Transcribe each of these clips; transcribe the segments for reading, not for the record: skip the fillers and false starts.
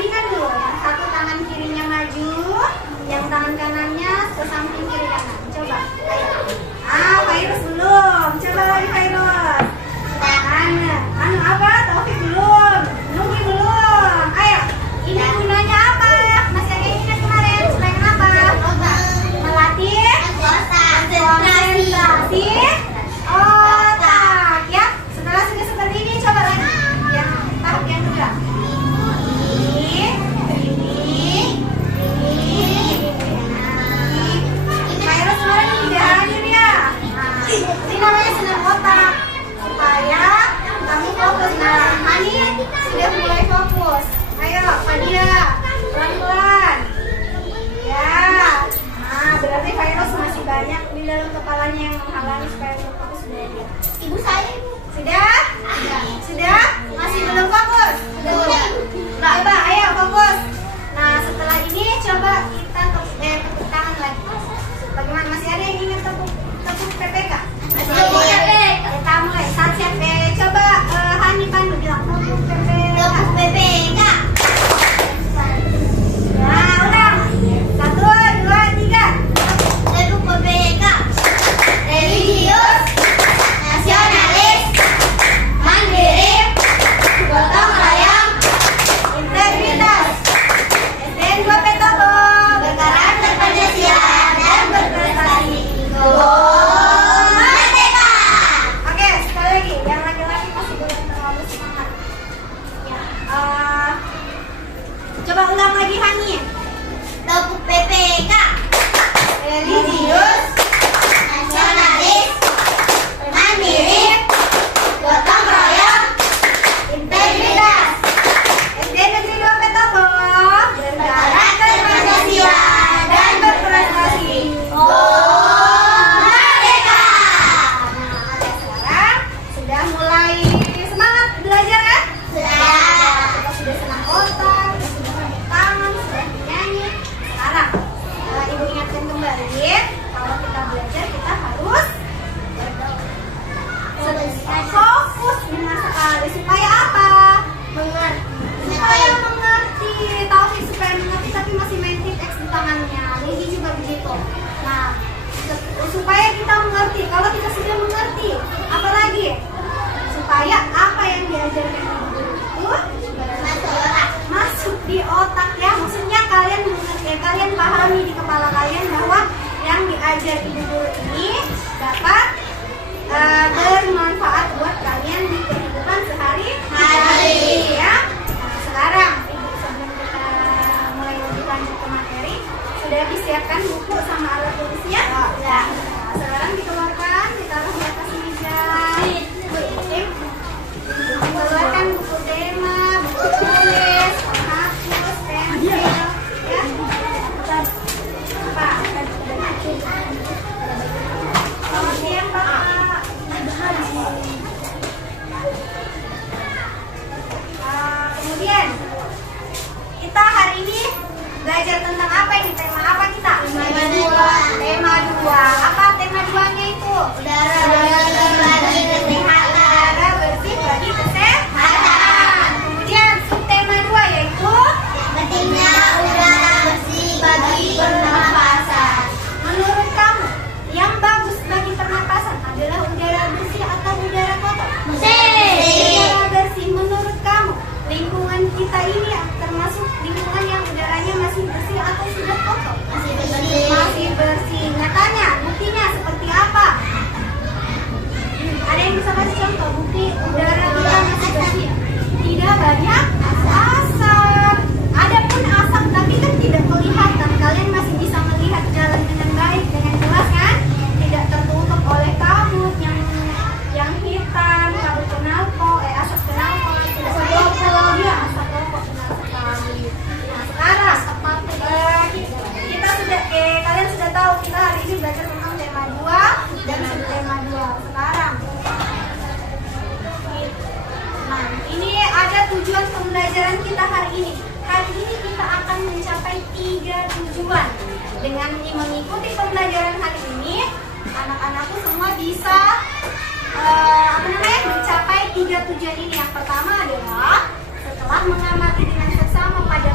Balikkan dulu. Yang satu tangan kirinya maju, yang tangan kanannya ke samping kiri kanan. Coba. Virus belum. Coba lagi Virus. Anu apa? Taufik belum. Nugi belum. Ayo. Ini gunanya apa? Masih ada ingat kemarin? Supaya kenapa? Melatih konsentrasi otak. Ya. Setelah sudah seperti ini, coba lagi. Yang tahap yang kedua. Virus kemarin tidak hadir ya. Ini namanya senam otak supaya kamu fokus. Nah, Hani sudah mulai fokus. Ayo, Fadia, pelan-pelan. Ya. Nah, berarti virus masih banyak di dalam kepalanya yang menghalangi supaya untuk fokus belajar. Ibu saya, Ibu. Sudah? Sudah? Masih belum fokus? Sudah. Coba, ayo fokus. Nah, setelah ini coba kita tepuk tangan lagi. Bagaimana? Masih ada yang ingat tepuk PPK? Masih ada. Kita mulai. Saat siap. Coba Hani Pandu bilang tepuk PPK. Tepuk PPK. Nah, ulang. 1, 2, 3. Tepuk PPK. Religius, nasionalis, mandiri, gotong royong, integritas. SDN 2 Petobo, berkarakter Pancasila dan berprestasi. Merdeka. Oke, sekali lagi. Yang laki-laki masih belum terlalu semangat. Ya. Coba ulang lagi Hani. Tepuk PPK. Religius, nasionalis, mandiri, gotong royong, integritas. SDN Negeri 2 Petobo, berkarakter Pancasila dan berprestasi. Merdeka. Nah, sekarang sudah mulai semangat belajar kan? Sudah. Kita sudah senang otak, sudah tepuk tangan, sudah menyanyi. Sekarang Ibu ingatkan kembali, kalau kita belajar kita harus fokus benar sekali. Supaya apa? Mengerti. Supaya mengerti. Taufik supaya mengerti tapi masih main tip-X di tangannya. Lidi juga begitu. Nah, supaya kita mengerti. Kalau kita sudah mengerti, apalagi supaya apa yang diajarkan ibu guru itu masuk di otak ya. Maksudnya kalian mengerti, kalian pahami di kepala kalian bahwa yang diajar ibu guru ini dapat bermanfaat buat kalian di kehidupan sehari-hari ya. Nah, sekarang sebelum kita mulai lebih lanjut ke materi, sudah disiapkan buku sama alat tulisnya? Ya. Nah, sekarang dikeluarkan, ditaruh di atas meja. Keluarkan buku tema, buku tulis, penghapus, pensil, ya. Pak. Selamat siang, Pak. Kemudian kita hari ini belajar tentang apa ini? Tema apa kita? Tema 2. Apa tema 2-nya itu? Udara bagi kesehatan. Udara bersih bagi kesehatan. Kemudian subtema 2 yaitu pentingnya udara bersih bagi pernapasan. Menurut kamu, yang bagus bagi pernapasan adalah udara bersih atau udara kotor? Udara bersih. Menurut kamu, lingkungan kita ini termasuk lingkungan yang udaranya masih bersih atau sudah kotor? Masih bersih. Nyatanya, buktinya seperti apa? Ada yang bisa kasih contoh bukti udara kita masih bersih? Tidak banyak asap. Ada pun asap tapi kan tidak kelihatan. Kalian masih bisa melihat jalan dengan baik, dengan jelas kan? Tidak tertutup oleh kabut yang hitam, kabut knalpot, asap knalpot, tidak rokok, ya asap rokok benar sekali. Nah sekarang kita sudah kalian sudah tahu kita hari ini belajar tentang tema 2 dan subtema 2. Sekarang nah ini ada tujuan pembelajaran kita hari ini. Hari ini kita akan mencapai 3 tujuan. Dengan mengikuti pembelajaran hari ini, anak-anakku semua bisa mencapai 3 tujuan ini. Yang pertama adalah setelah mengamati dengan seksama pada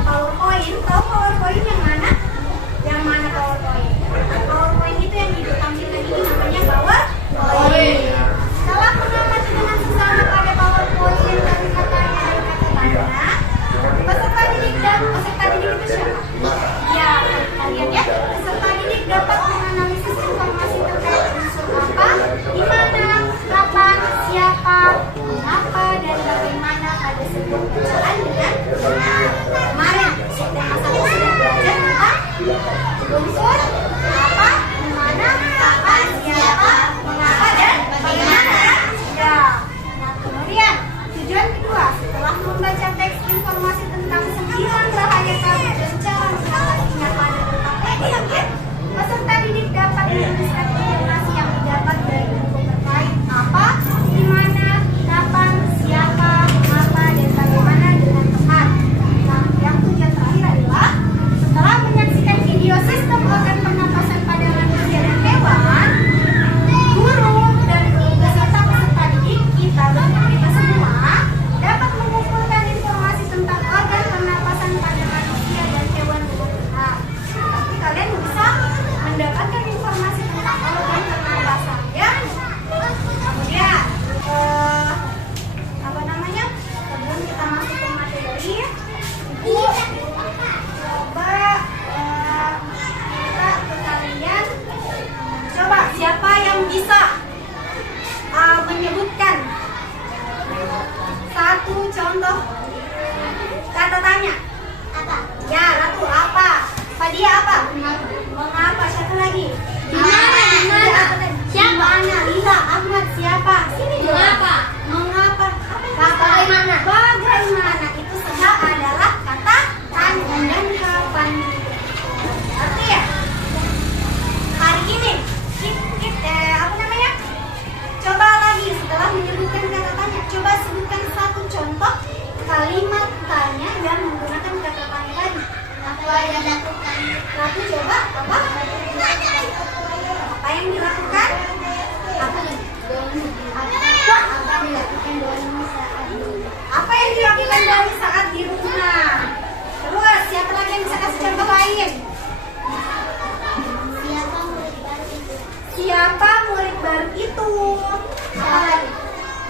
Ratu coba apa? Apa yang dilakukan? Apa yang dilakukan Doni saat di rumah? Terus siapa lagi yang bisa kasih contoh lain? Siapa murid baru itu?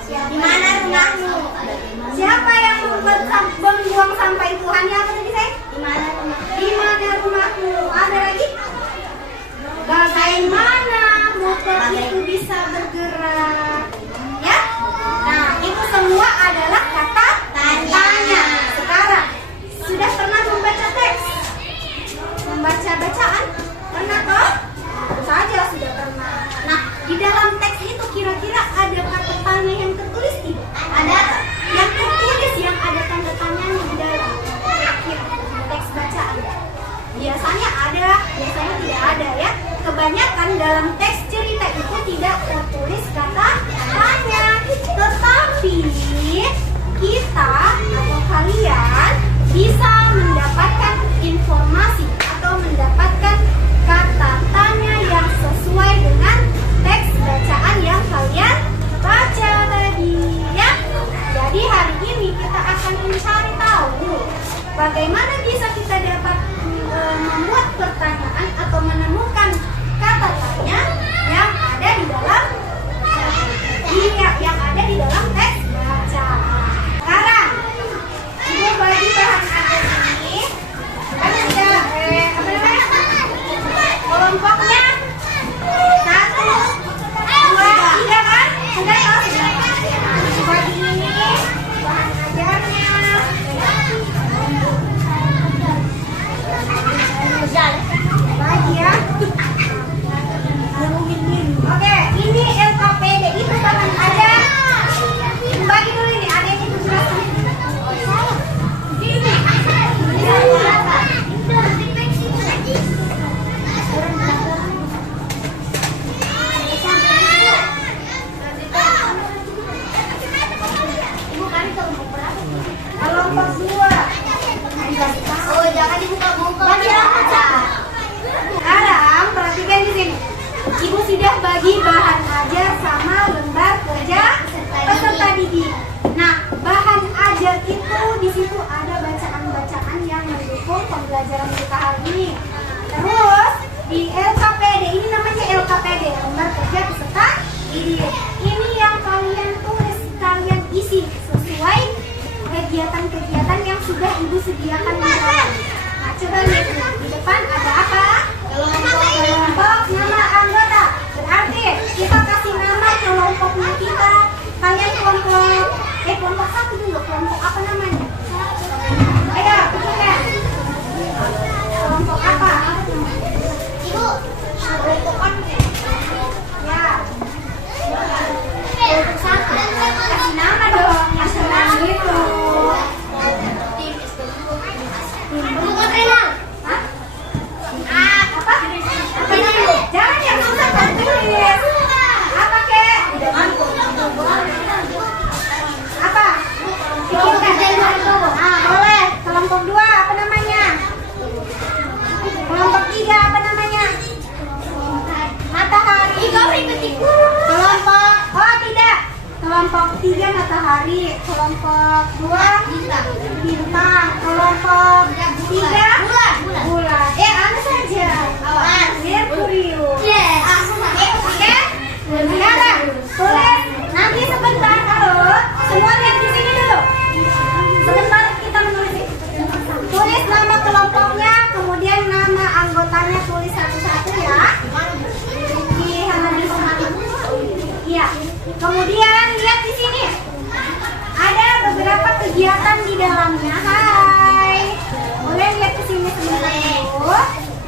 Di mana rumahmu? Siapa yang membuang sampah itu? Hanya apa tadi saya? Di mana rumahmu? Ada lagi? Bagaimana motor itu bisa bergerak? Ya? Nah, itu semua adalah kata tanya. Sekarang, sudah pernah membaca teks? Membaca bacaan? Pernah toh? Tentu saja sudah pernah. Nah, di dalam teks itu kira-kira ada kata tanya yang tertulis tidak? Ada. Yang tertulis yang ada tanda tanyanya di dalam. Kira-kira teks bacaan. Biasanya ada, biasanya tidak ada ya. Kebanyakan dalam teks cerita itu tidak tertulis kata tanya. Tetapi kita atau kalian bisa mendapatkan informasi atau mendapatkan kata tanya yang sesuai dengan teks bacaan yang kalian baca tadi ya. Jadi hari ini kita akan mencari tahu bagaimana bisa kita dapat membuat pertanyaan atau menemukan kata tanya yang ada di dalam teks bacaan. Sekarang ibu bagi bahan ajar ini kan ada apa namanya kelompoknya 1, 2, 3 kan? Sudah ya? Bagi ini bahan ajarnya. Bagi ya. Oke, ini LKPD itu bahan ajar. Bagi dulu ini, ada yang itu jelaskan. Ini. Kelompok 2. Oh, jangan dibuka-buka. Bagi apa? Sekarang perhatikan di sini. Ibu sudah bagi bahan ajar sama lembar kerja peserta didik. Nah, bahan ajar itu di situ ada bacaan-bacaan yang mendukung pembelajaran kita hari ini. Terus di LKPD ini namanya LKPD, lembar kerja peserta didik. Ini yang kalian tulis, kalian isi sesuai kegiatan-kegiatan yang sudah ibu sediakan di dalam. Nah, coba lihat di depan ada apa? Kelompok nama anggota. Berarti kita kasih nama kelompoknya kita. Kalian kelompok 1 dulu. Kelompok apa namanya? Ayo, pikirkan. Kelompok apa? Ibu, kelompok apa? Ya. Kelompok 1. Kasih nama dong. Yang senang gitu. Bukan renang. Hah? Apa? Apa ini? Jangan yang susah kan tulis. Apa kek? Apa? Pikirkan. Boleh. Kelompok 2 apa namanya? Kelompok 3 apa namanya? Matahari. Kelompok, oh tidak. Kelompok 3 matahari. Kelompok 2 bintang. Kelompok 3 bulan. Anu saja. Merkurius. Oke? Sekarang tulis. Nanti sebentar. Halo. Semua lihat di sini dulu. Sebentar kita menulis. Tulis nama kelompoknya, kemudian nama anggotanya tulis satu-satu ya. Di halaman semangat. Iya. Kemudian lihat di sini. Ada beberapa kegiatan di dalamnya. Hai. Boleh lihat ke sini sebentar dulu.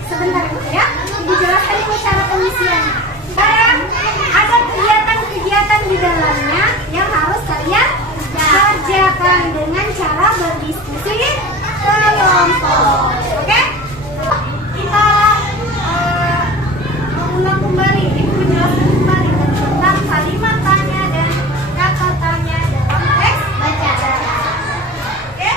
Sebentar dulu ya. Dijelaskan dulu cara pengisiannya. Sekarang ada kegiatan-kegiatan di dalamnya yang harus kalian kerjakan dengan cara berdiskusi kelompok. Oke? Kita mengulang kembali, menjelaskan kembali tentang kalimat tanya dan kata tanya dalam teks bacaan. Oke?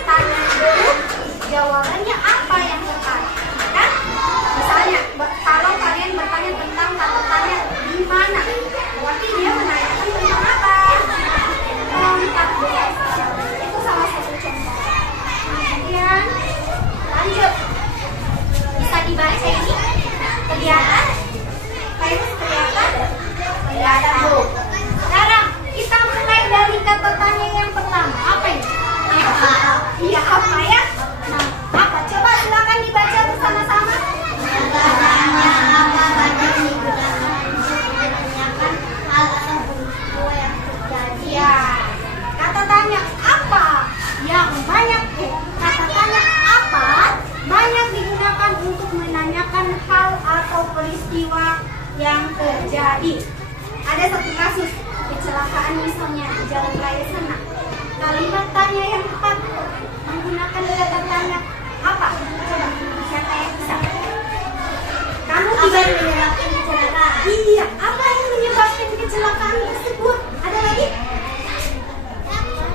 tanya dulu, jawabannya apa yang tepat, kan? Misalnya, kalau kalian bertanya tentang kata tanya di mana, berarti dia menanyakan tentang apa? Tempat berasal. Itu salah satu contoh. Kemudian lanjut, bisa dibaca ini, kelihatan? Virus kelihatan? Kelihatan. Sekarang kita mulai dari kata tanya yang pertama. Apa ini? Iya, apa ya? Nah, apa? Coba silakan dibaca bersama-sama. Kata tanya apa banyak digunakan untuk menanyakan hal atau peristiwa yang terjadi. Ya, kata tanya apa yang banyak? Kata tanya apa banyak digunakan untuk menanyakan hal atau peristiwa yang terjadi. Ada satu kasus kecelakaan misalnya di jalan raya sana. Kalimat tanya yang tepat menggunakan kata tanya apa? Coba, siapa yang bisa? Kamu tidak menyebabkan kecelakaan? Iya, apa yang menyebabkan kecelakaan tersebut? Ada lagi?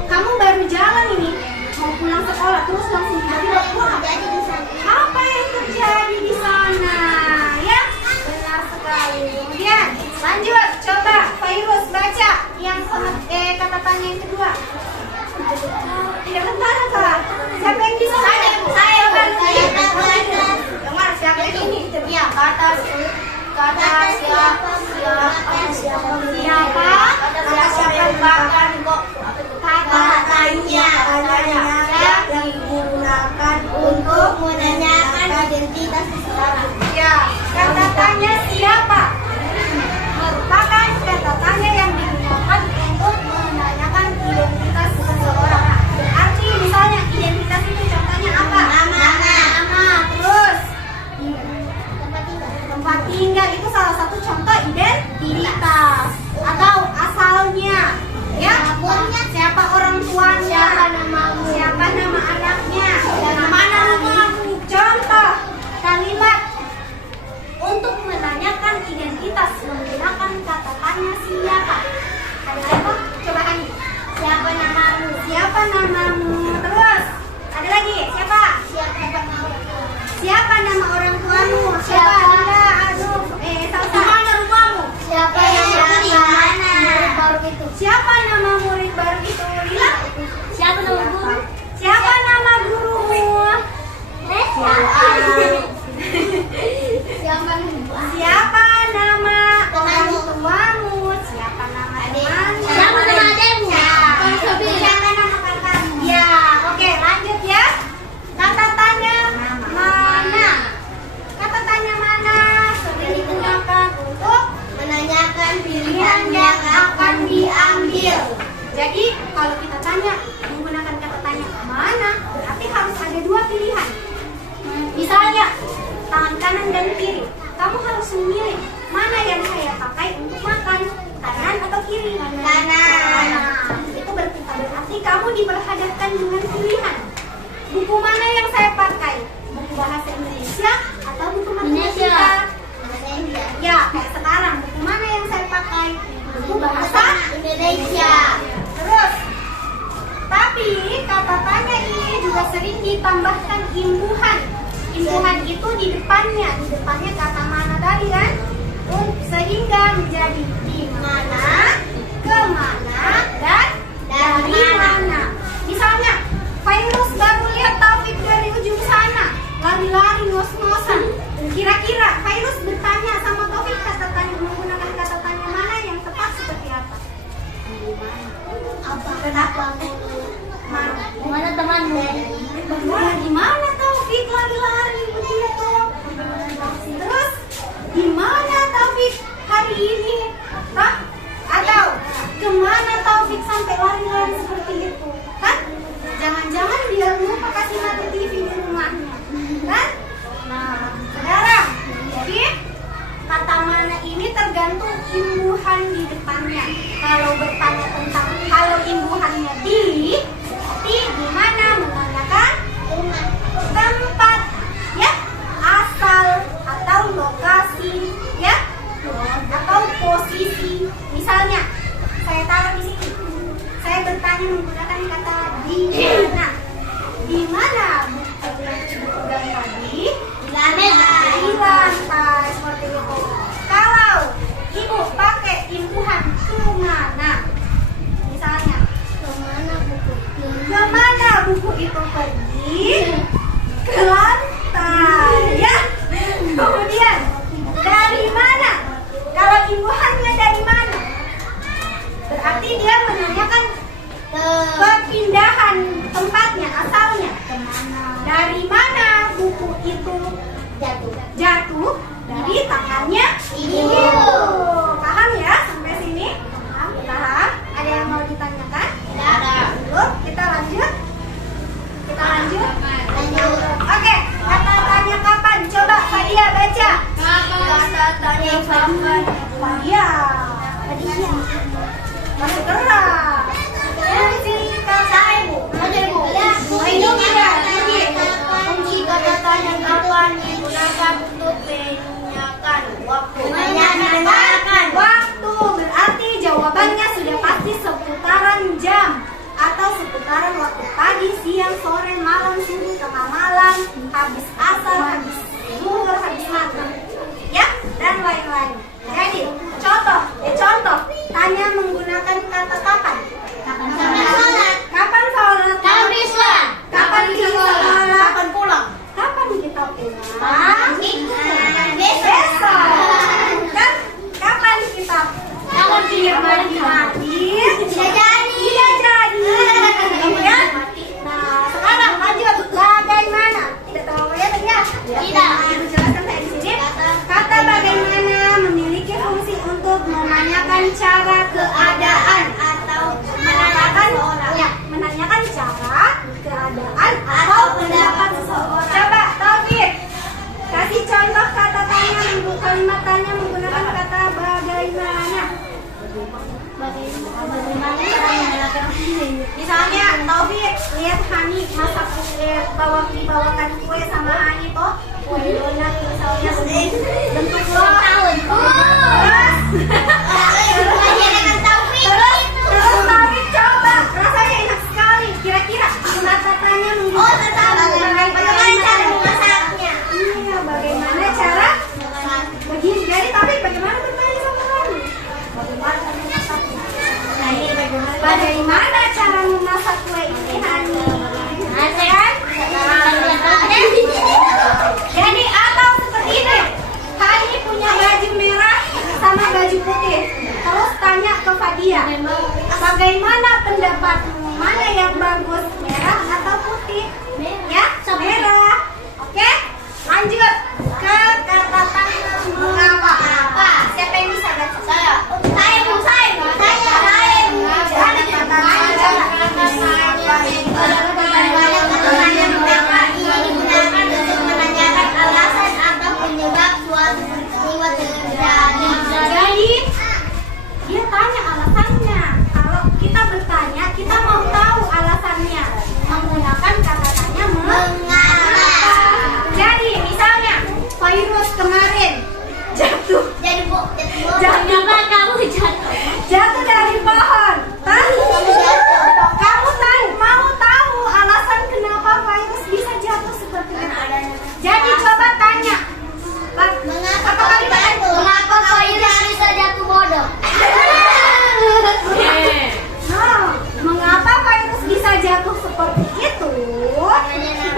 Kamu baru jalan ini, mau pulang sekolah, terus langsung tiba-tiba wah, Jadi di sana. apa yang terjadi di sana? Ya, benar sekali. Kemudian lanjut, coba Virus baca yang kata tanya yang kedua. Tidak tentara kah? Siapa yang bisa? Saya, Coba, saya dengar siapa ini? Ya, kata siapa bahkan kok kata tanya yang digunakan untuk menanyakan identitas seseorang. Ya, kata tanya siapa merupakan kata tanya yang digunakan untuk menanyakan identitas seseorang. Arti misalnya identitas itu contohnya apa? Nama. Terus tempat tinggal itu salah satu contoh identitas atau asalnya. Ya, siapa orang tuanya? Siapa namamu? Siapa nama anaknya? Dari mana rumahmu? Contoh kalimat untuk menanyakan identitas menggunakan kata tanya siapa? Ada apa? Coba Hani. Siapa namamu? Siapa namamu? Terus ada lagi siapa? Siapa nama orang tuamu? Siapa? Lila, aduh, Salsa. Mana rumahmu? Siapa yang di mana? Baru itu. Siapa nama murid baru itu? Lila. Siapa nama guru? Siapa nama gurumu? Siapa Siapa nama orang Temanmu. tuamu? Siapa nama temanmu? Siapa nama adekmu? Siapa nama kakakmu? Ya, oke, lanjut ya. Kata tanya mana? Kata tanya mana sering digunakan untuk menanyakan pilihan yang akan diambil. Jadi kalau kita tanya menggunakan kata tanya mana, berarti harus ada dua pilihan. Misalnya tangan kanan dan kiri, kamu harus memilih mana yang saya pakai untuk makan, kanan atau kiri. Kanan. Itu berarti kamu diperhadapkan dengan pilihan. Buku mana yang saya pakai? Buku bahasa Indonesia atau buku matematika? Ya, kayak sekarang buku mana yang saya pakai? Buku bahasa Indonesia. Terus, tapi kata tanya ini juga sering ditambahkan imbuhan. Imbuhan itu di depannya kata mana tadi kan? Sehingga menjadi di mana, kemana, dan dari mana. Misalnya, Virus baru lihat Taufik dari ujung sana, lari-lari ngos-ngosan. Kira-kira Virus bertanya sama Taufik menggunakan kata tanya mana yang tepat seperti apa? Kenapa? Mana temanmu? Di mana Taufik lari-lari begitu? Terus di mana Taufik hari ini? Hah? Atau kemana Taufik sampai lari-lari seperti itu? Kan? Jangan-jangan dia lupa kasih mati TV di rumahnya, kan? Nah, sekarang jadi kata mana ini tergantung imbuhan di depannya. Kalau bertanya tentang kalau imbuhannya di, berarti di mana menanyakan tempat, ya, asal atau lokasi, ya, atau posisi. Misalnya, saya taruh di sini. Saya bertanya menggunakan kata di mana. itu pergi ke lantai, ya. Kemudian dari mana? Kalau imbuhannya dari mana? Berarti dia menanyakan perpindahan tempatnya, asalnya. Dari mana buku itu jatuh? Dari tangannya ibu. Paham ya sampai sini? Paham? Ada yang mau ditanyakan? Belum? Kita lanjut. Oke, kata tanya kapan? Coba Fadia baca. Kata tanya kapan? Fadia. Masih keras. Kunci kata tanya kapan digunakan untuk menanyakan waktu. Waktu berarti jawabannya sudah pasti seputaran jam atau seputaran waktu pagi, siang, sore, malam, subuh, tengah malam, habis asar, habis zuhur, habis maghrib, ya, dan lain-lain. Jadi contoh, tanya menggunakan kata kapan. Kapan sholat? Kapan kita sholat? Kapan pulang? Kapan kita pulang? Besok. Kan? Kapan kita? Kapan mandi? Tidak jadi. Ya? Nah, sekarang lanjut. Bagaimana? Tidak tahu ya tadi ya? Tidak. Ibu jelaskan saya di sini. Kata bagaimana memiliki fungsi untuk menanyakan cara keadaan atau menanyakan cara keadaan atau pendapat seseorang. Coba Taufik, kasih contoh kata tanya, kalimat tanya menggunakan kata bagaimana. Misalnya Taufik lihat Hani masak kue, dibawakan kue sama Hani toh kue donat misalnya bentuk tahun. Terus Taufik coba rasanya enak sekali. Kira-kira kata tanya menggunakan bagaimana cara memasaknya. Iya, bagaimana cara? Begini, jadi Taufik bagaimana bertanya sama Hani? Bagaimana cara memasak kue ini, Hani? Kan? Jadi atau seperti ini, Hani punya baju merah sama baju putih. Terus tanya ke Fadia, bagaimana pendapatmu? Mana yang bagus, merah atau putih? Ya, merah. Oke, lanjut ke kata tanya mengapa. Siapa yang bisa baca? Saya. Jadi dia tanya alasannya. Kalau kita bertanya, kita mau tahu alasannya menggunakan kata tanya mengapa. Jadi misalnya virus kemarin jatuh dari pohon. Kamu mau tahu alasan kenapa virus bisa jatuh seperti itu. Jadi coba tanya. Mengapa virus bisa jatuh bodoh? Mengapa virus bisa jatuh seperti itu?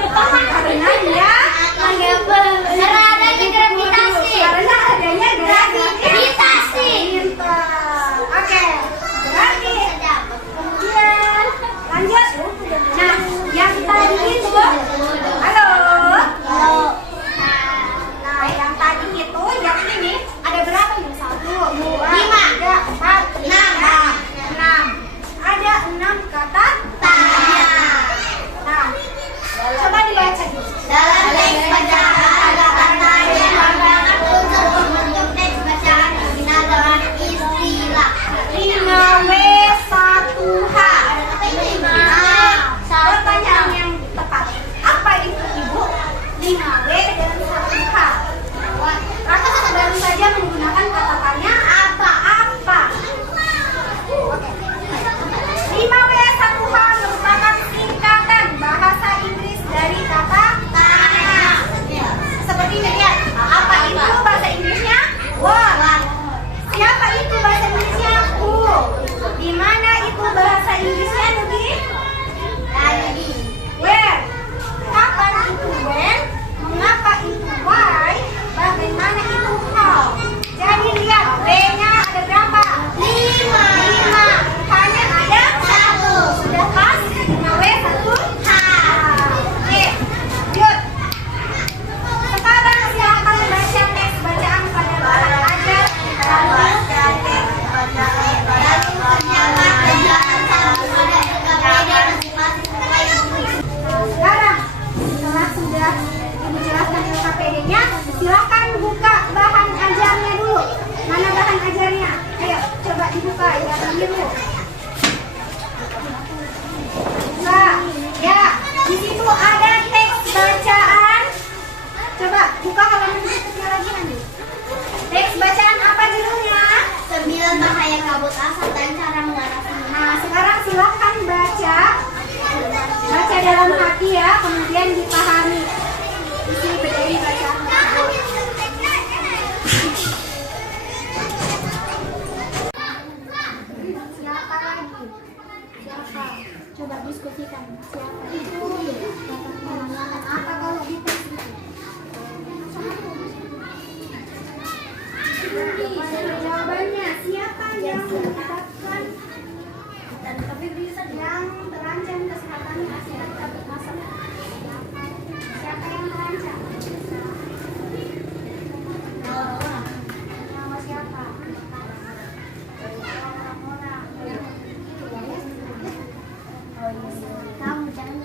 Karena dia Karena adanya gravitasi. Karena adanya gravitasi. dibuka yang biru. Buka. Ya, di situ ada teks bacaan. Coba buka halaman berikutnya lagi nanti. Teks bacaan apa judulnya? 9 bahaya kabut asap dan cara mengatasinya. Nah, sekarang silahkan baca. Baca dalam hati ya, kemudian dipahami isi dari bacaan tersebut. Siapa lagi? Siapa? Coba diskusikan. Siapa itu? Apa kalau di tes itu? Jawabannya siapa yang menyebabkan yang terancam kesehatannya akibat kabut asap? Siapa yang terancam? Nama siapa? Orang-orang. Kamu jangan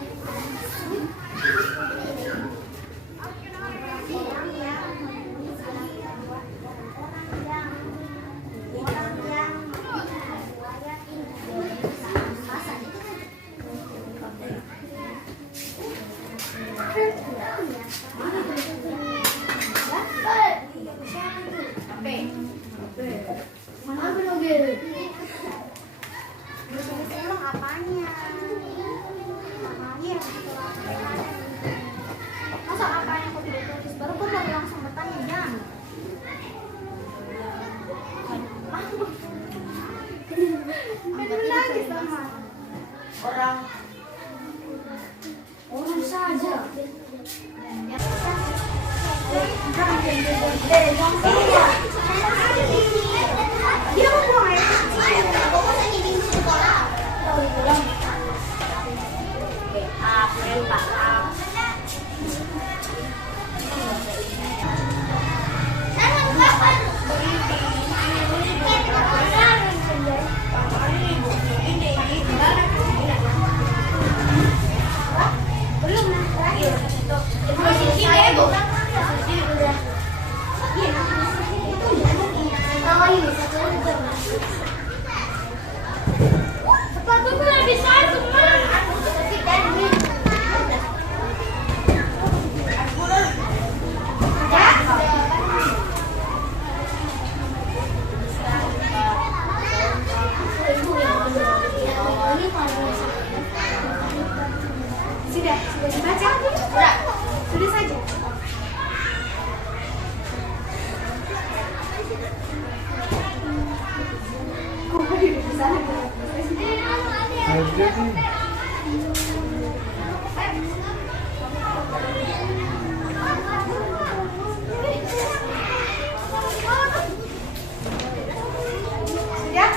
Masa apanya kok tidak tulis? Baru kok mau langsung bertanya, jangan. Nangis sama orang saja. Dia mau buang air kecil. Sudah dibaca? Sudah saja. Sudah?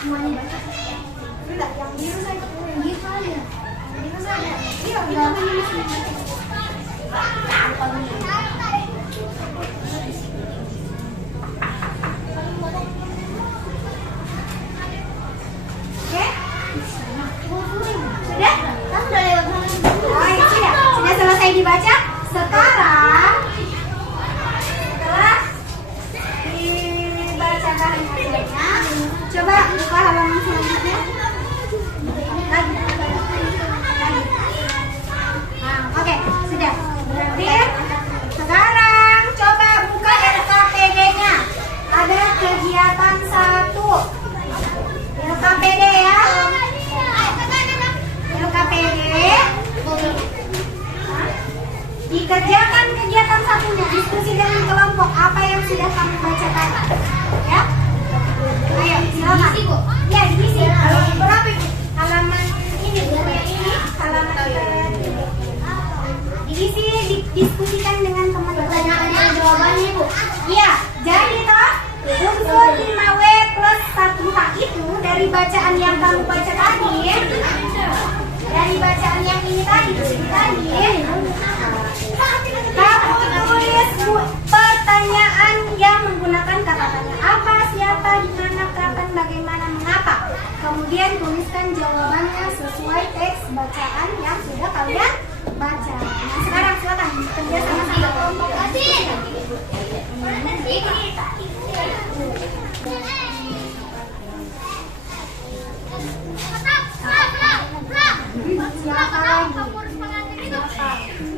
Semuanya baca. Sudah, yang biru saja. Yang biru saja. Biru saja. Iya, kita menulis. Sudah selesai dibaca. Sekarang setelah dibacakan hasilnya, coba buka halaman selanjutnya. Lagi. Nah, oke, sudah. Berarti sekarang coba buka LKPD-nya. Ada kegiatan 1. LKPD ya. LKPD. Dikerjakan kegiatan 1-nya, diskusi dengan kelompok apa yang sudah kamu bacakan, ya. Ayo, silakan. Ya, diisi. Berapa ini? Halaman ini, halaman diisi, didiskusikan dengan teman-teman. Pertanyaannya jawabannya, Bu. Iya, jadi toh unsur 5W plus 1H itu dari bacaan yang kamu baca tadi, dari bacaan yang ini tadi, kamu tulis pertanyaan yang menggunakan kata tanya apa, siapa, di mana, kapan, bagaimana, mengapa. Kemudian tuliskan jawabannya sesuai teks bacaan yang sudah kalian baca. Nah, sekarang silakan kerja sama-sama kelompok. siapa lagi? Siapa?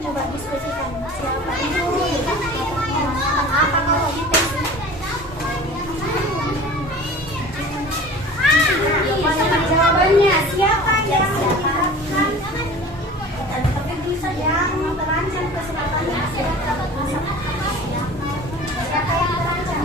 Coba diskusikan. Siapa itu? Apa kalau dites? Jawabannya siapa yang menyebabkan yang terancam keselamatan masyarakat? Siapa yang terancam?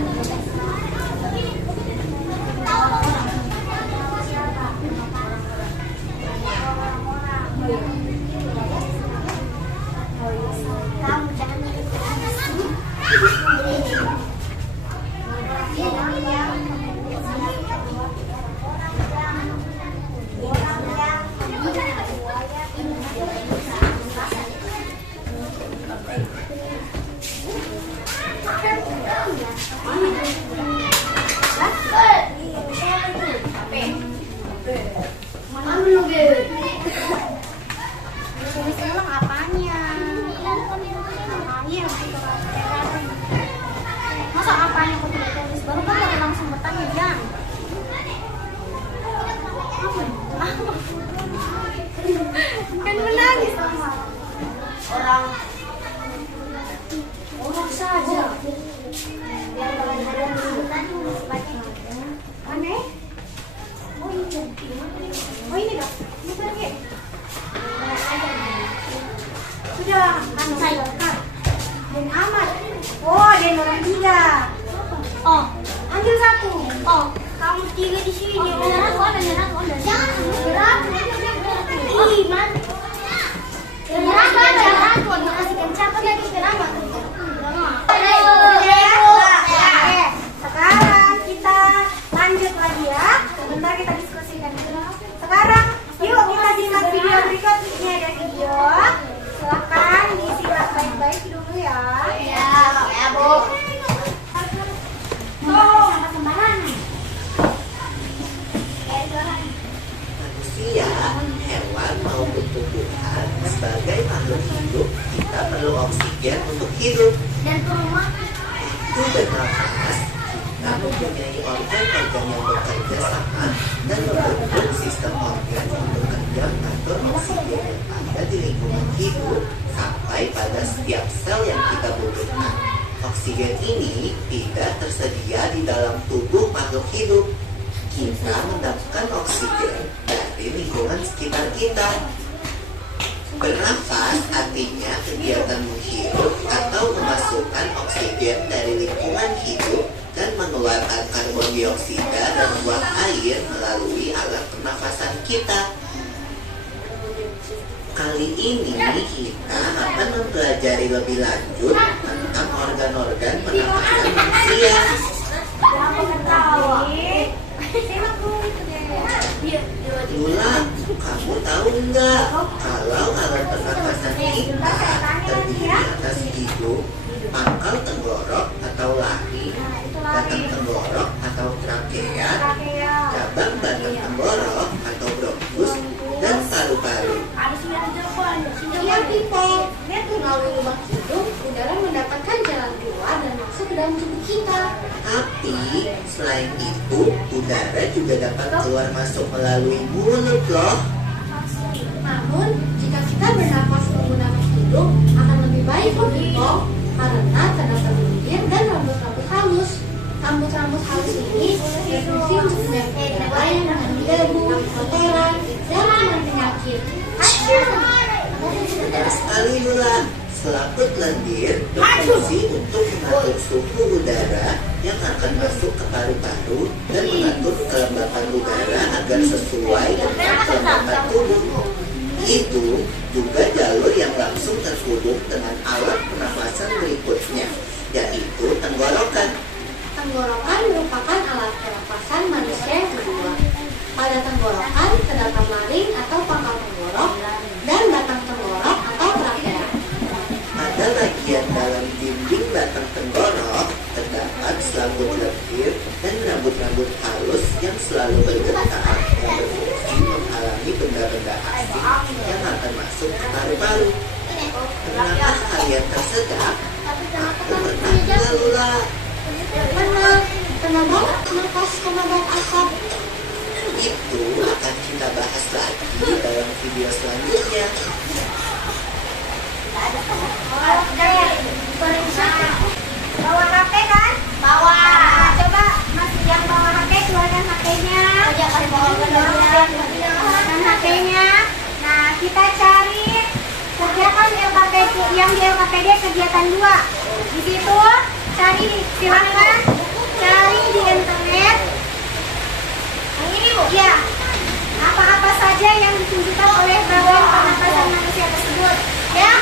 Kamu jangan Tulis ulang apanya? Masa apanya kok tidak tulis? Baru kan tadi langsung bertanya ya. Kan menangis sama orang saja. Aneh? Oh ini dong. Bukan ya? Sudah, saya lengkap. Dan amat. Oh, dan orang 3. Oh, Ambil 1. oh, kamu 3 di sini. Jangan berat. Ih, man. Makasihkan siapa tadi kenapa? Sekarang kita lanjut lagi ya. Sebentar kita diskusikan. Sekarang yuk kita simak video berikut. Ini ada video. Silakan disimak baik-baik dulu ya. Ya, Bu. Sama sembarangan. Manusia, hewan maupun tumbuhan sebagai makhluk hidup, kita perlu oksigen untuk hidup. Dan ke rumah. Itu bernafas, kita mempunyai organ-organ yang bekerja sama dan membentuk sistem organ yang bekerja mengatur oksigen yang ada di lingkungan hidup sampai pada setiap sel yang kita butuhkan. Oksigen ini tidak tersedia di dalam tubuh makhluk hidup. Kita mendapatkan oksigen dari lingkungan sekitar kita. Bernafas artinya kegiatan menghirup atau memasukkan oksigen dari lingkungan hidup dan mengeluarkan karbon dioksida dan uap air melalui alat pernafasan kita. Kali ini kita akan mempelajari lebih lanjut tentang organ-organ pernafasan manusia. Aku ketawa. Simak dulu itu deh. Lula, kamu tahu nggak kalau alat pernafasan kita terdiri atas hidung, pangkal tenggorok atau lahi, batang tenggorok atau trakea, cabang batang tenggorok atau bronkus, dan paru-paru. Iya, people. Lihat tuh melalui lubang hidung, udara mendapatkan jalan keluar dan masuk ke dalam tubuh kita. Tapi selain itu, udara juga dapat keluar masuk melalui mulut loh. Namun, jika kita bernapas menggunakan hidung, akan lebih baik loh, people. Karena terdapat bibir dan rambut-rambut halus. Rambut-rambut halus ini berfungsi untuk menjaga udara yang mengandung debu, kotoran, dan penyakit. Benar sekali Lula. Selaput lendir berfungsi untuk mengatur suhu udara yang akan masuk ke paru-paru dan mengatur kelembapan udara agar sesuai dengan kelembapan tubuh. Itu juga jalur yang langsung terhubung dengan alat pernafasan berikutnya, yaitu tenggorokan. Tenggorokan merupakan alat pernapasan manusia yang kedua. Pada tenggorokan terdapat laring atau pangkal tenggorok dan batang tenggorok atau trakea. Pada bagian dalam dinding batang tenggorok terdapat selaput lendir dan rambut-rambut halus yang selalu bergetar yang berfungsi menghalangi benda-benda asing yang akan masuk ke paru-paru. Pernahkah kalian tersedak? Aku pernah juga Lula. Pernah banget napas komandan asap. Itu akan kita kita bahas lagi dalam video selanjutnya. Bawa HP kan? Bawa. Nah, coba Mas yang bawa HP keluarkan HP-nya. Keluarkan HP-nya. Nah, kita cari kegiatan LKPD yang di LKPD kegiatan 2. Di situ cari, silakan cari di internet. Yang ini Bu? Iya. Apa-apa saja yang ditunjukkan oleh bagian pernapasan manusia tersebut, ya?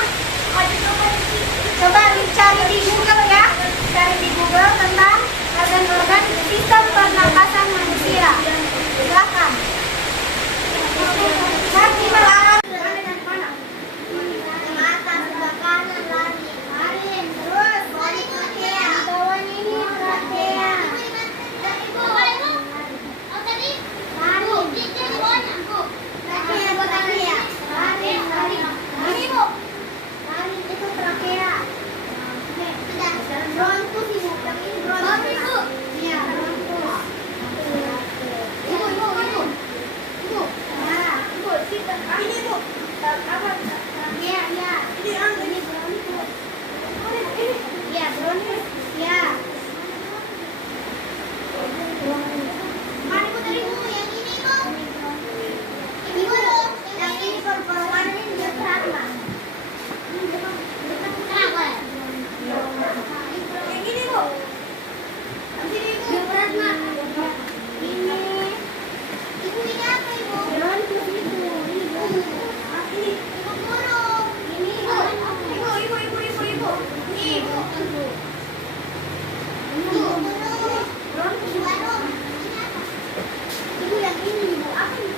Coba cari di Google ya, cari di Google tentang organ-organ sistem pernapasan manusia. Silakan. Nanti malam. Mata sebelah kanan lagi. Marin. Terus. Trakea. Di bawahnya ini trakea. Ini Bu. Marin itu trakea. Bronkus ibu, yang ini bronkus. Iya, bronkus. Ibu. Nah, ibu, ini Bu. Apa? Trakea, ya. Ini bronkus. Iya, bronkus. Ya. Mana ibu tadi Bu? Yang ini Bu. Ini Bu. Yang ini perempuan ini diafragma. Kenapa? Yang ini Bu. Ini Bu. Diafragma. Ini. Ibu ini apa Ibu? Bronkus itu. Ini bronkus. Ini. Ibu burung. Ini. Ibu. Ibu. Ibu burung. Bronkus. Ibu burung. Ini apa? Ibu yang ini Ibu. Apa ini?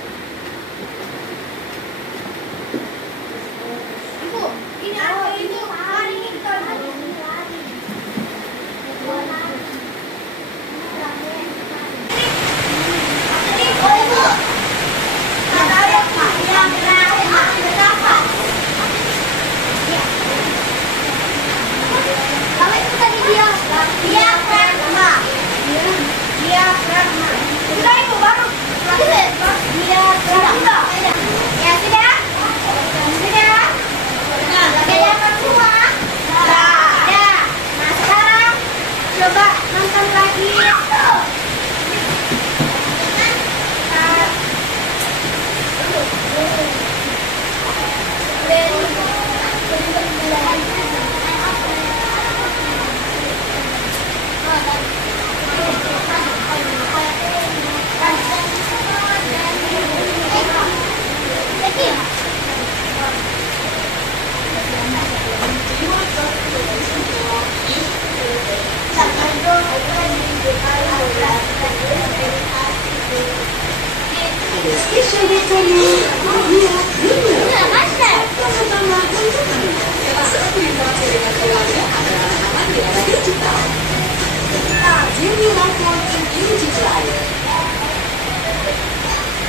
Ibu, ini apa ini? Ini diafragma. Sudah Ibu baru. Diafragma. Ya sudah. Ada yang kedua. Ada. Nah sekarang coba nonton lagi.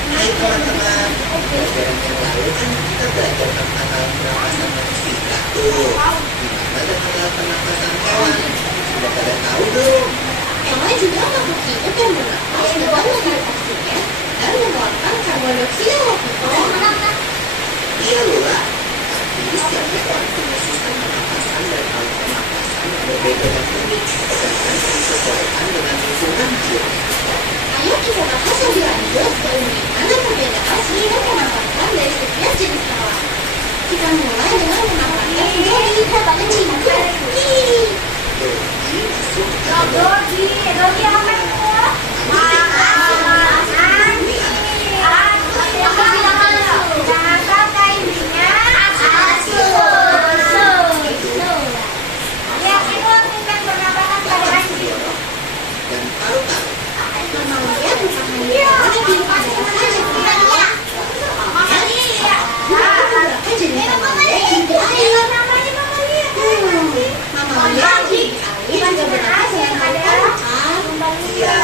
Hai teman-teman, pelajaran yang lalu kan kita belajar tentang alat pernapasan manusia tuh. Gimana dengan alat pernapasan hewan? Sudah pada tahu belum? Hewan juga makhluk hidup yang bernapas dengan menghirup oksigen dan mengeluarkan karbon dioksida. Iya Lula, tapi setiap hewan punya sistem pernapasan dan alat pernapasan yang berbeda dan unik dan disesuaikan dengan lingkungannya. Ayo kita bahas lebih lanjut keunikan dan perbedaan hidup pernapasan dari setiap jenis hewan. Kita mulai dengan penapasan dari kencing. Dogi masuk ke Dogi apa itu? dan paru-paru. Mamalia bukan hanya ada di pada saja mamalia. Beberapa jenis mamalia yang di air. Mamalia di air juga bernapas dengan paru-paru. Iya,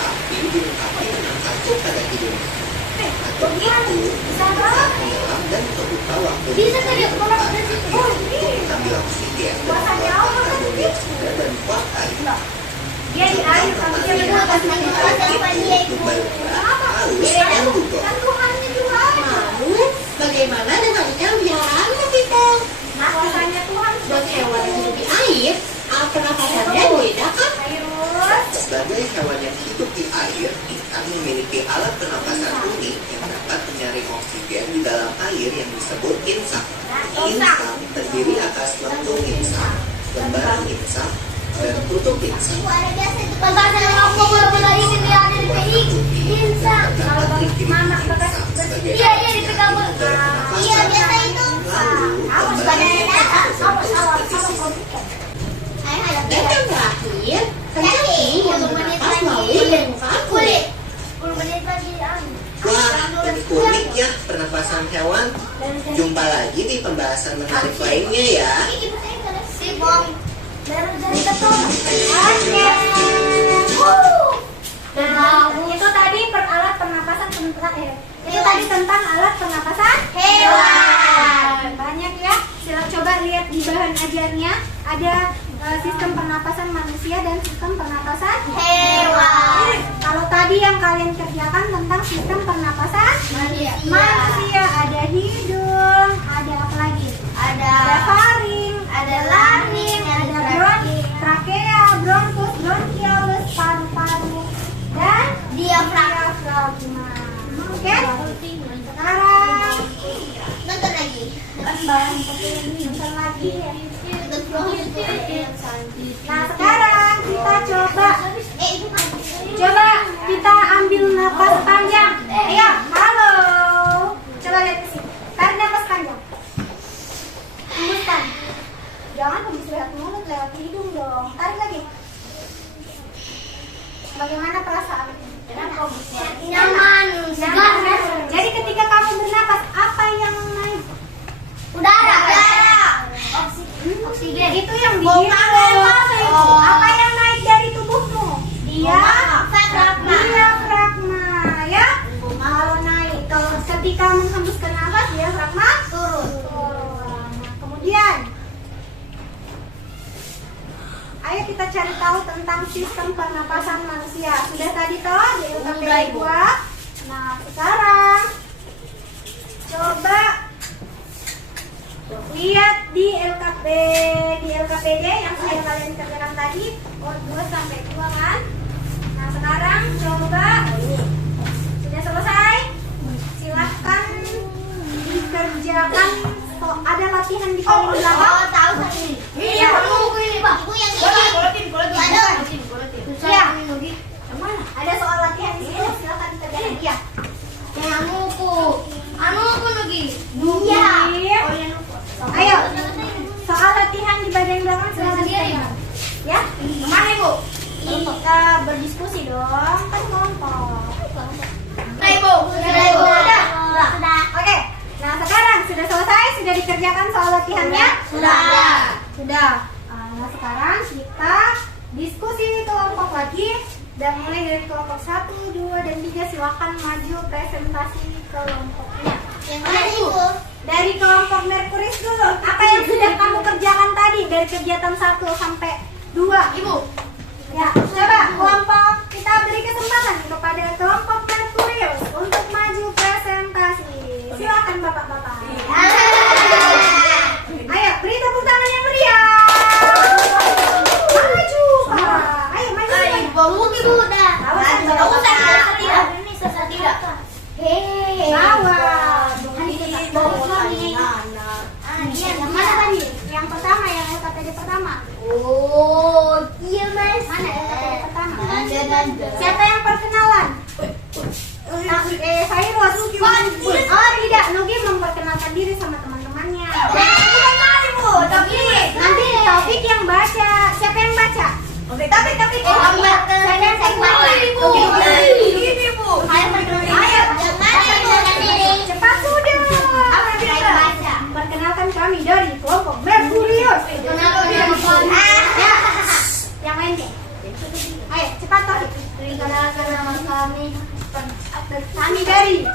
tapi dilengkapi dengan katup pada hidungnya. Katup itu bisa menyelam dan terbuka waktu Bisa saja pulang ke situ. mengambil oksigen dan mengeluarkan karbon dioksida dan kuat air. Dia di air tapi dia Ibu akan menjelaskan apa dia ibu. Haus dan gugur. Kan Tuhannya juga air, ikan memiliki alat pernapasan unik yang dapat menyaring oksigen di dalam air yang disebut insang. Insang terdiri atas lentung insang, lembaran insang, dan tutup insang. Dan yang terakhir, kencing yang bernapas melalui permukaan kulit. Wah, lebih unik ya pernapasan hewan. Jumpa lagi di pembahasan menarik lainnya ya. Nah, itu tadi alat pernapasan itu tadi tentang alat pernapasan hewan. Banyak ya. Sila coba lihat di bahan ajarnya ada sistem pernapasan manusia dan sistem pernapasan hewan. Kalau tadi yang kalian kerjakan tentang sistem pernapasan manusia, ada hidung, ada apa lagi? Ada faring, ada laring, ada trakea, bronkus, bronkiolus, paru-paru, dan diafragma. Oke? Sekarang Nonton lagi. nonton lagi ya. Nah, sekarang kita coba kita ambil napas panjang. Ayo, halo. Coba lihat ke sini. Tarik napas panjang. Hembuskan. Jangan hembus lewat mulut, lewat hidung dong. Tarik lagi. Bagaimana perasaan? Nyaman, segar. Jadi ketika kamu bernapas, apa yang naik? Udara. Oksigen. Itu yang dihirup. Apa yang naik dari tubuhmu? Diafragma. Ya. Kalau naik, kalau ketika menghembuskan nafas, diafragma turun. Nah, kemudian, ayo kita cari tahu tentang sistem pernapasan manusia. Sudah tadi toh di LKPD 2. Nah, sekarang coba lihat di LKPD yang sudah kalian kerjakan tadi, 2 sampai 2 kan? Nah, sekarang coba sudah selesai. Silahkan dikerjakan. Ada latihan di kolom belakang. Tahu tadi. Iya. Buku ini, Pak. Buku yang ini. Iya. Ada soal latihan di sini, silahkan dikerjakan. Iya. Iya. Ayo. Soal latihan di bagian belakang silahkan dikerjakan. Ya. Kemana, Ibu? Kita berdiskusi dong, kan kelompok. Nah, Ibu. Sudah. Oke. Nah, sekarang sudah selesai, sudah dikerjakan soal latihannya? Sudah. Nah, sekarang kita diskusi kelompok lagi. Dan mulai dari kelompok 1, 2, dan 3 silakan maju presentasi kelompoknya. Yang mana, Ibu? Dari kelompok Merkuris dulu. Apa yang sudah kamu kerjakan tadi dari kegiatan 1 sampai 2? Ibu. Ya, coba kelompok kita beri kesempatan kepada kelompok Merkurius untuk maju presentasi. Silakan Bapak-bapak. Ayo, beri tepuk tangan yang meriah. Maju, Pak. Ayo, maju. Ibu udah. Hei, bawa. Yang mana tadi? Yang pertama, yang LKPD pertama. Oh, iya, Mas. Mana LKPD pertama? Ada. Siapa yang perkenalan? Fairuz. Oh tidak, Nugi memperkenalkan diri sama teman-temannya. Nanti Taufik yang baca. Siapa yang baca? Taufik. Ayo, cepat sudah. Perkenalkan kami dari kelompok Merkurius. Ya, yang lain deh. Ayo, cepat Taufik. Perkenalkan nama Kami dari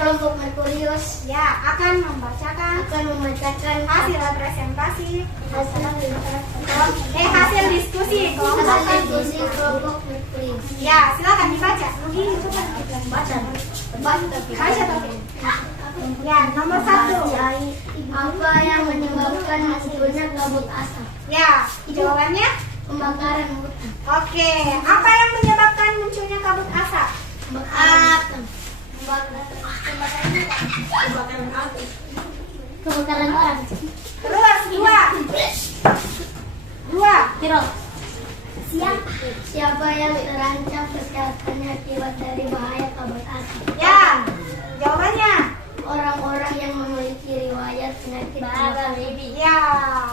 kelompok Merkurius ya akan membacakan hasil presentasi hasil diskusi kelompok Merkurius. ya, silakan dibaca. Nugi itu kan baca Taufik. Ya, nomor 1. Apa yang menyebabkan munculnya kabut asap? Ya, jawabannya Pembakaran hutan. oke. Apa yang menyebabkan munculnya kabut Pemekaran orang. Terus dua. Kiro. Siapa yang terancam kesehatannya akibat dari bahaya kabut asap? Ya, jawabannya. Orang-orang yang memiliki riwayat penyakit babi. Ya,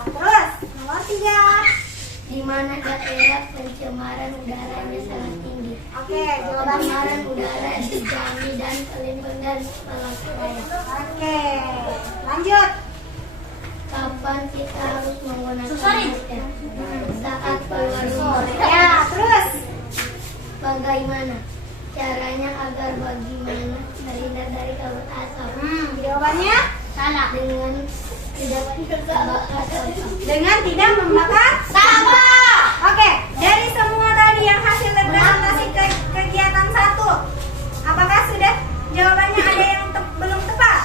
terus nomor 3. Di mana daerah pencemaran udaranya sangat tinggi. Oke, jawabannya. Pencemaran udara di Jambi dan Palembang dan Palangkaraya. Oke, lanjut. Kapan kita harus menggunakan masker? Saat keluar rumah. Ya, terus. Bagaimana caranya agar bagaimana terhindar dari kabut asap? Jawabannya Salah. Dengan tidak membakar asap. dengan tidak membakar sampah. Oke, dari semua tadi yang hasil representasi kegiatan 1, apakah sudah jawabannya ada yang belum tepat?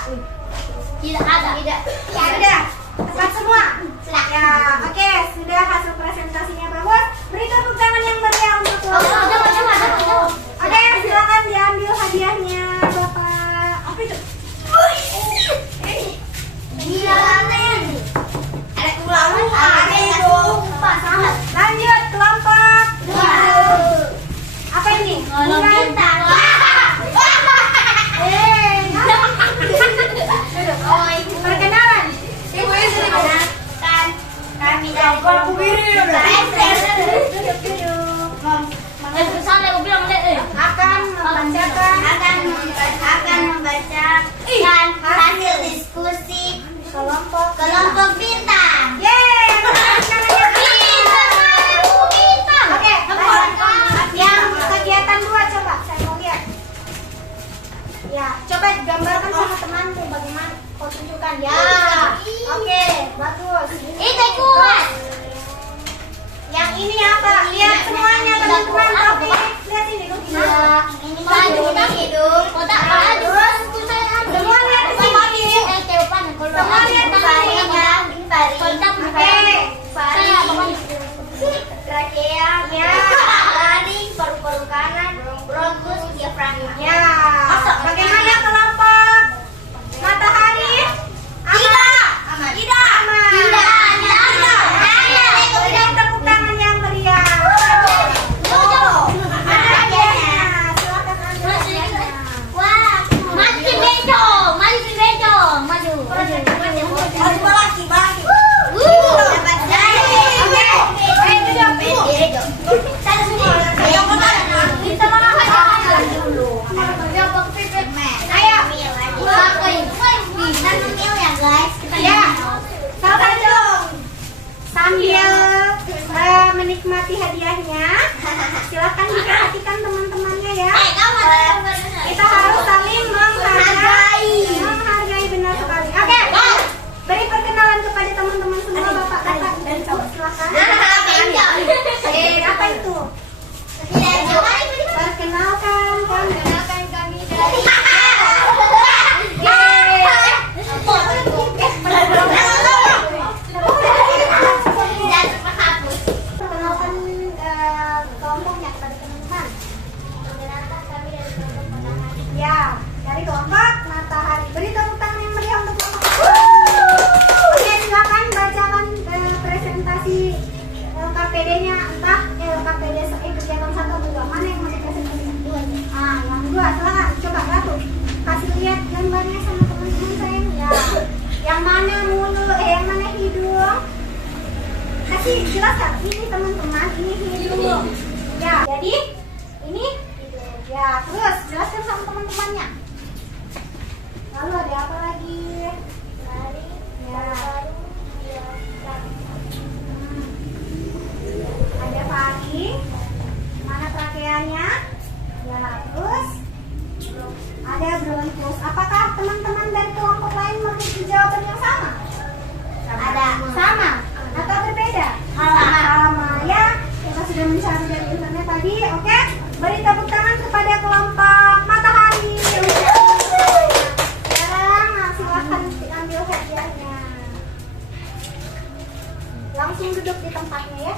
Tidak ada. Sudah tepat semua. Ya, oke, sudah hasil presentasinya bagus. Beri tepuk tangan yang meriah untuk kelompok. Oke, silakan diambil hadiahnya, Bapak. Apa itu? Lanjut kelompok 2. Apa ini? Perkenalan. Kami dari Duduk. Akan membacakan hasil diskusi kelompok bintang. Yeay, Oke, yang kegiatan 2 coba saya mau lihat. Ya, coba gambarkan sama temanmu bagaimana kau tunjukkan. Ya, oke, bagus. Itu kuat. Yang ini apa? Lihat semuanya teman-teman. Tapi lihat ini dulu. Hidung. Kotak maju. Semua lihat di sini. Semua lihat di sini. Kontak Oke. Trakea, Ya. laring, paru-paru kanan, bronkus, diafragma. Ya. Bagaimana kelompok matahari? Aman. Tidak. Berikan tepuk tangan yang meriah. Ada hadiahnya. Silakan ambil hadiahnya. Sabar dong. Sambil menikmati hadiahnya, silakan diperhatikan teman-temannya ya. Kita harus saling menghargai benar sekali. Oke, beri perkenalan kepada teman-teman semua, bapak-bapak. Silakan. Apa itu? Perkenalkan kami dari perkenalkan kelompoknya kepada teman-teman. Ya, dari kelompok matahari. Beri tepuk tangan yang meriah untuk kelompok. Oke, silakan bacakan presentasi LKPD-nya, entah LKPD kegiatan 1 atau 2. Mana yang mau dipresentasikan? Yang 2, silakan. Coba Ratu, kasih lihat gambarnya sama teman-teman saya. Ya, yang mana mulut, yang mana hidung? Kasih jelaskan. Ini teman-teman, ini hidung. Ya, jadi ini hidung. Ya, terus jelaskan sama teman-temannya. Lalu ada apa lagi? Ya. Ada faring, mana trakeanya? Ya, terus ada bronkus. Apakah teman-teman dari kelompok lain memiliki jawaban yang sama? Sama atau berbeda? Sama ya. Kita sudah mencari dari internet tadi. Oke, beri tepuk tangan kepada kelompok matahari. Sekarang silakan diambil hadiahnya. Langsung duduk di tempatnya ya.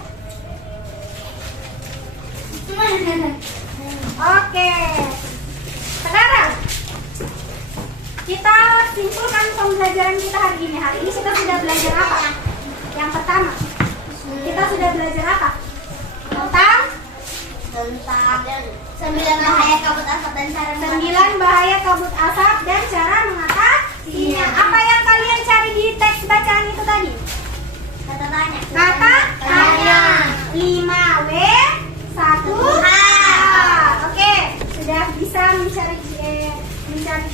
simpulkan pembelajaran kita hari ini. Hari ini kita sudah belajar apa? Yang pertama, kita sudah belajar apa? Tentang 9 bahaya kabut asap dan cara 9 bahaya kabut asap dan cara mengatasinya. Apa yang kalian cari di teks bacaan itu tadi? kata tanya. Kata tanya. 5W 1H. Oke, sudah bisa mencari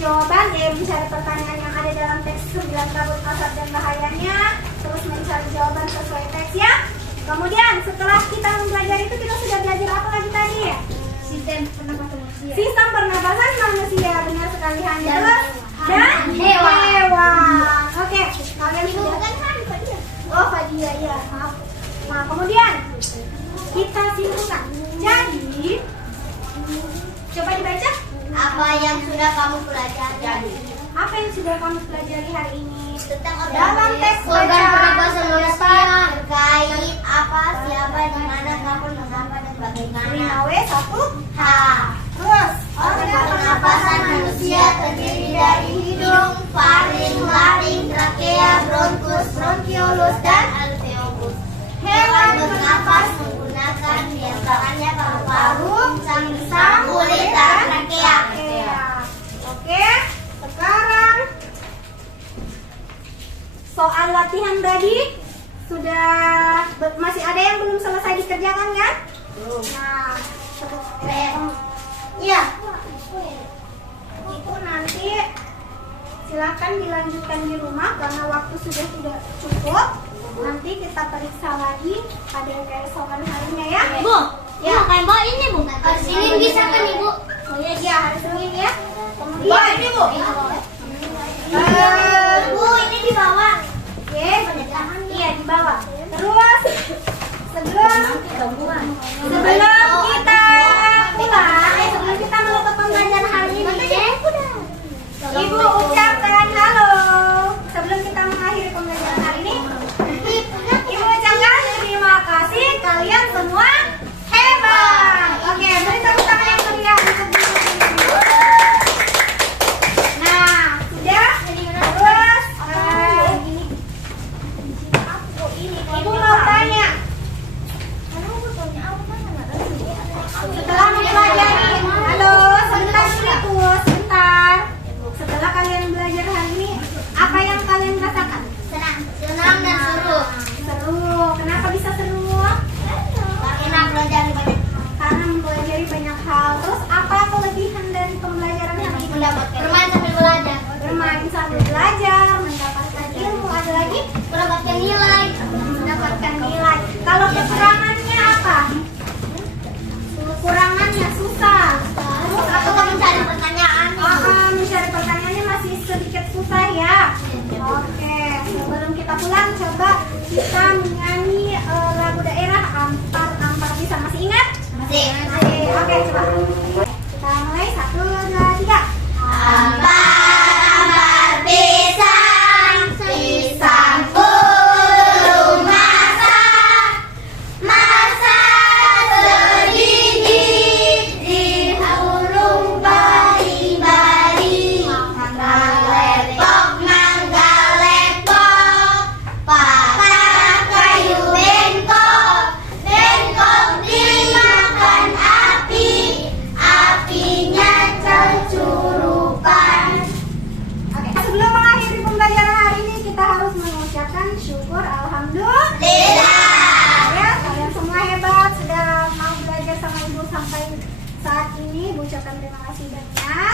jawaban, mencari pertanyaan yang ada dalam teks 9 kabut asap dan bahayanya, terus mencari jawaban sesuai teks ya. Kemudian setelah kita mempelajari itu, kita sudah belajar apa lagi tadi ya? Sistem pernapasan manusia. Sistem pernapasan manusia, benar sekali, hanya Dan terus dan hewan. Oke, kalian Ibu sudah. bukan kan Fadia. Oh, Fadia, ya, maaf. Nah, kemudian kita simpulkan. Jadi, coba dibaca. Apa yang sudah kamu pelajari? Apa yang sudah kamu pelajari hari ini? Tentang Dalam teks organ bacaan pernapasan manusia terdapat terkait apa, siapa, di mana, kapan, mengapa, dan bagaimana. 5W 1H. Terus, Organ pernapasan manusia terdiri dari hidung, faring, laring, trakea, bronkus, bronkiolus, dan alveolus. Hewan bernapas menggunakan diantaranya paru-paru, insang, kulit, dan trakea. Oke, sekarang soal latihan tadi sudah masih ada yang belum selesai dikerjakan kan? Belum. Nah, Iya. itu nanti silakan dilanjutkan di rumah karena waktu sudah tidak cukup. Nanti kita periksa lagi pada keesokan harinya ya. Bu, ya kayak bawa ini bu. Sini bisa kan ibu? Oh iya, hari Senin ya. Kemudian ini bu. Bu ini dibawa. Oke, iya di bawah. Terus sebelum kita pulang, sebelum kita menutup pembelajaran hari ini, Ibu ucapkan halo. Sebelum kita mengakhiri pembelajaran hari ini, Ibu ucapkan terima kasih, kalian semua hebat. Oke, beri tepuk tangan yang meriah untuk Ibu. Nah, sudah. Terus Ibu mau tanya, setelah mempelajari, halo, sebentar dulu, sebentar. Setelah kalian belajar hari ini, apa yang kalian rasakan? Senang dan seru. Seru. Kenapa bisa seru? Karena belajar banyak. Karena mempelajari banyak hal. Terus apa kelebihan dari pembelajaran hari ini? Bermain sambil belajar. Bermain sambil belajar, mendapatkan ilmu. Ada lagi? Mendapatkan nilai. Mendapatkan nilai. Kalau kekurangannya apa? Kekurangannya susah. Terus Atau mencari pertanyaan. mencari pertanyaannya masih sedikit susah ya. Oke, sebelum kita pulang coba kita menyanyi lagu daerah Ampar bisa, masih ingat? Masih. Oke, coba. Kita mulai 1, 2, 3. Ampar pisang, pisang puluh masa, masa sedidih di burung bari-bari, mangga lepok, patah kayu bengkok, bengkok dimakan api, apinya tercurupan. Oke, sebelum mengakhiri pembelajaran hari ini kita harus mengucapkan syukur alhamdulillah. Ya, kalian semua hebat sudah mau belajar sama Ibu sampai saat ini. Ibu ucapkan terima kasih banyak.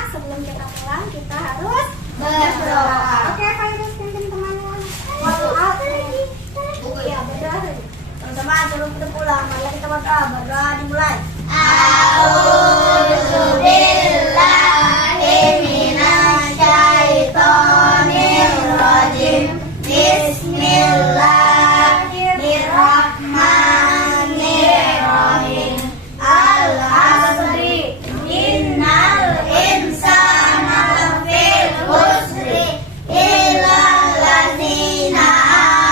Sebelum kita pulang kita harus berdoa. Oke, Fairuz pimpin temannya. Iya, berdoa saja. Teman-teman sebelum kita pulang, mari kita berdoa. Berdoa dimulai. A'udzubillahi minasyaitonirrajim. Bismillahirrahmanirrahim. Al-asri innal insana lafil khusri illal ladzina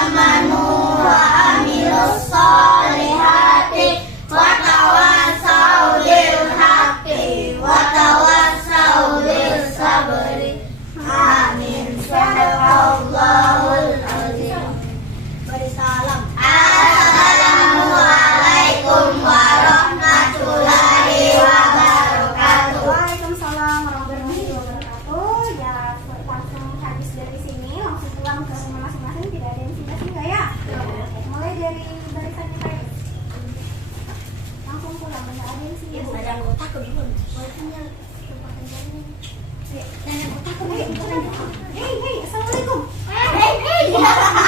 amanu wa amilus solihati wa tawasaw bil haqqi sinyal. Lupakan jaringan. Nenek otak, ayo, hei, assalamualaikum. Hei, hei.